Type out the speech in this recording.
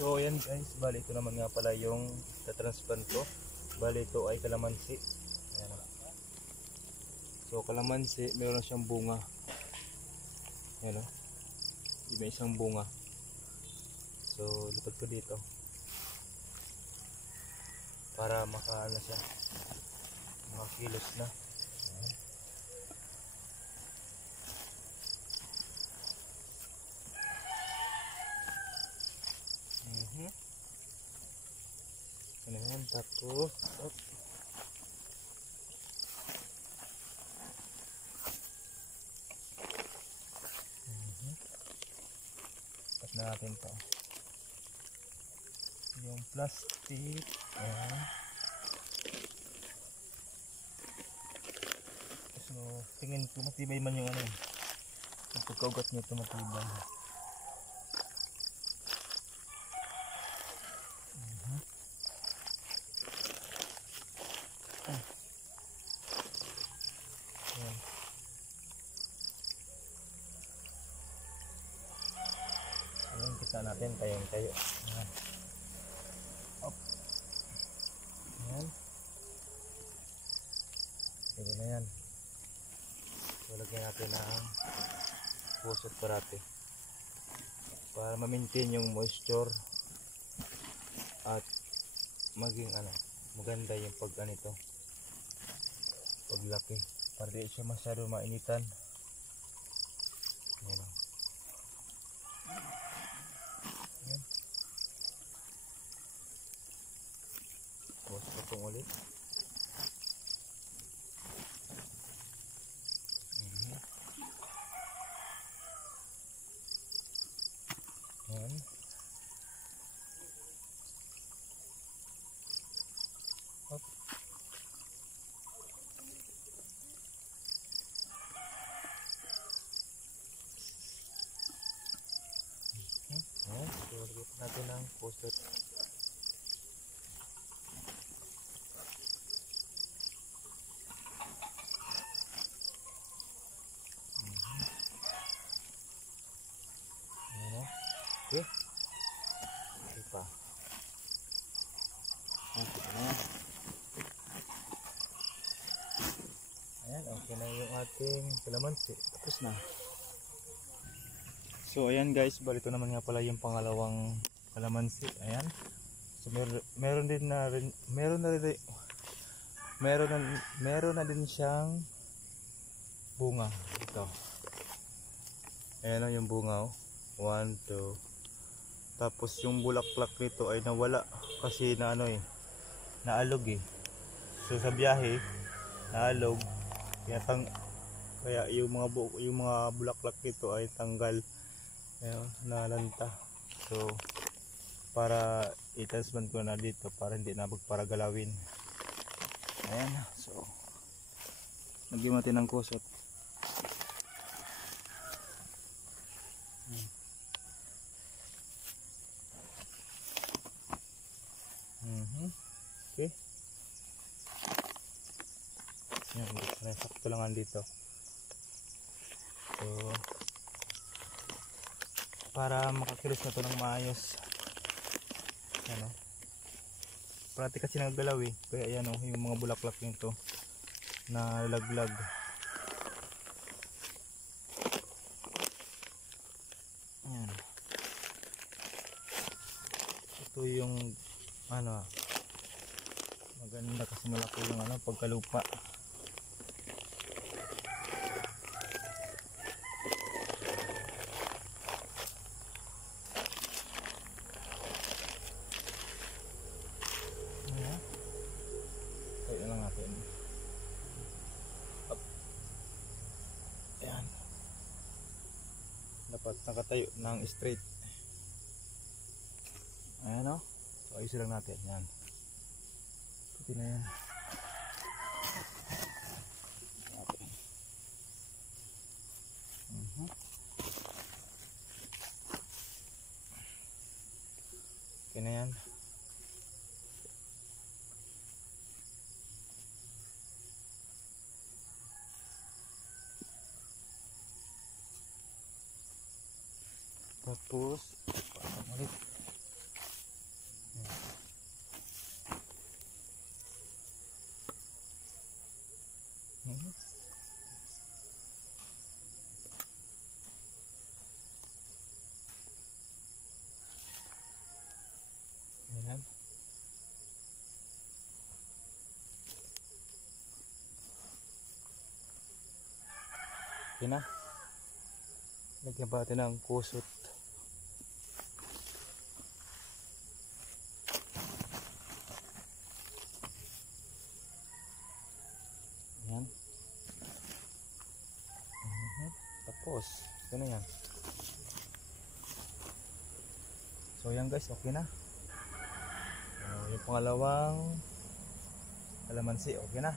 So ayan guys, bali ito naman nga pala yung tatransplant ko. Bali ito ay kalamansi. Ayan. So kalamansi, meron siyang bunga. Ayan o. May isang bunga. So lipad ko dito. Para makaano siya. Makakilos na. Ayan. Ayan, tapos tapos na natin to yung plastic. Ayan. So tingin ko matibay man yung ano, yung pagkaugat nyo ito matibay. Ayan. Ayan, kita natin tayong tayo. Ayan. Up. Ayan. Pwede na yan. So lagyan natin ang pusot parati para ma-maintain yung moisture at maging ano, maganda yung pag ganito, paglaki, para di siya masyado mainitan. Ayan. Ayan. Tapos patong ulit. Ayan. Hop. Ayan, so lagyan natin ang pusot. Ayan. Okay. Okay pa. Ayan, okay na yung ating kalamansi. Tapos na. So ayan guys, balito naman nga pala yung pangalawang kalamansi. Ayan. So meron na din siyang bunga. Ito. Ayan o yung bunga o. 1, 2. Tapos yung bulaklak nito ay nawala kasi na ano naalog So sa biyahe naalog. Kaya yung mga bulaklak nito ay tanggal. Ayan, nalanta. So para i-transplant ko na dito para hindi na magparagalawin. Ayan. So lagyan natin ng kusot. Okay. Ayan, sakto lang dito. So para makakilos na to ng maayos. Ano? Parati kasi nagagalaw kaya ayan yung mga bulaklak nito na laglag. Ayan. Ito yung ano, maganda kasi malaki yung ano, pagkalupa. Tayo lang natin. Up. Ayan. Dapat nakatayo ng straight. Ayan o. So ayusin lang natin. Yan. Pati na yan. Okay. Okay na yan. Tapos pasang ulit. okay na. Lagyan pa natin ng kusot. Yan. Tapos, ito na yan. So yan guys, okay na. Yung pangalawang kalamansi, okay na.